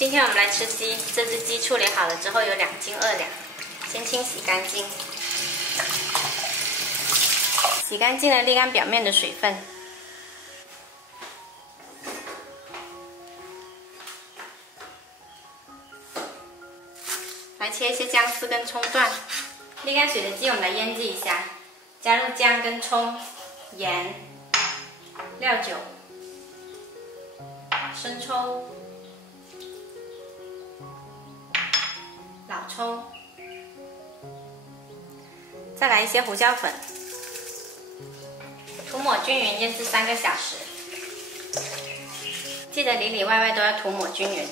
今天我们来吃鸡，这只鸡处理好了之后有2斤2两，先清洗干净，洗干净了沥干表面的水分。来切一些姜丝跟葱段，沥干水的鸡我们来腌制一下，加入姜跟葱、盐、料酒、生抽、老抽，再来一些胡椒粉，涂抹均匀，腌制3个小时。记得里里外外都要涂抹均匀。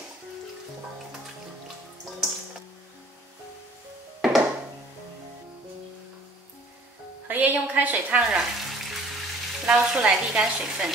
荷叶用开水烫软，捞出来沥干水分。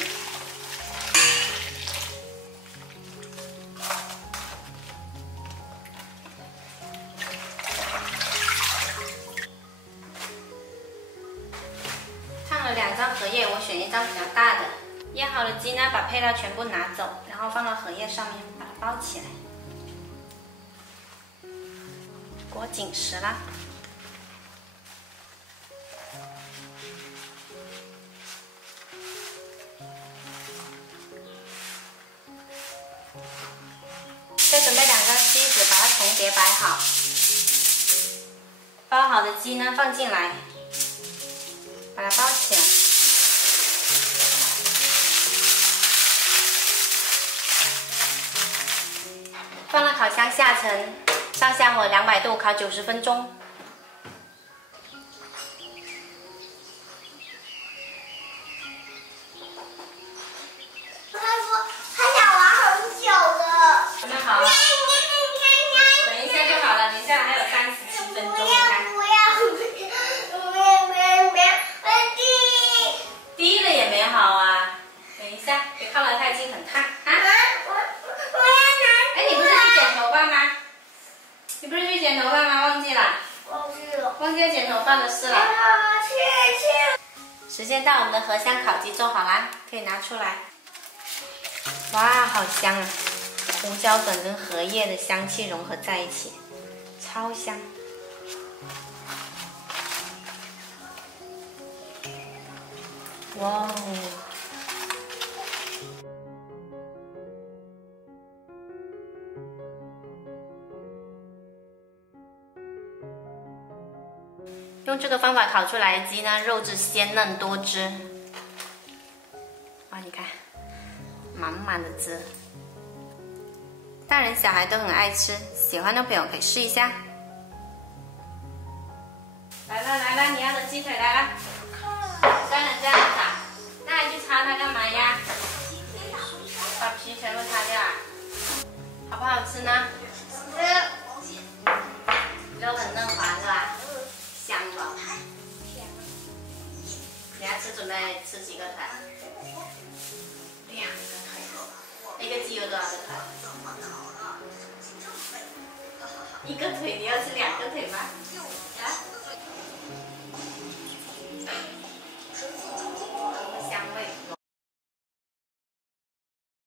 烫了2张荷叶，我选一张比较大的。腌好了鸡呢，把配料全部拿走，然后放到荷叶上面，把它包起来，裹紧实啦。再准备2张锡纸，把它重叠摆好。包好的鸡呢，放进来，把它包起来。放了烤箱下层，上下火200度烤90分钟。他说他想玩很久的。那好了，等一下就好了，等一下还有37分钟，你看。低了也没好啊，等一下，别靠得太近，很烫啊。哎，你不是去剪头发吗？你不是去剪头发吗？忘记了。忘记了剪头发的事了。时间到，我们的荷香烤鸡做好啦，可以拿出来。哇，好香啊！胡椒粉跟荷叶的香气融合在一起，超香。哇哦！用这个方法烤出来的鸡呢，肉质鲜嫩多汁。哇，你看，满满的汁，大人小孩都很爱吃，喜欢的朋友可以试一下。来了来了，你要的鸡腿来了。酸了这样子啊？那还去擦它干嘛呀？把皮全部擦掉啊？好不好吃呢？肉很嫩滑是吧？香不？你要吃准备吃几个腿？2个腿。一个鸡有多少个腿？1个腿，你要吃2个腿吗？啊？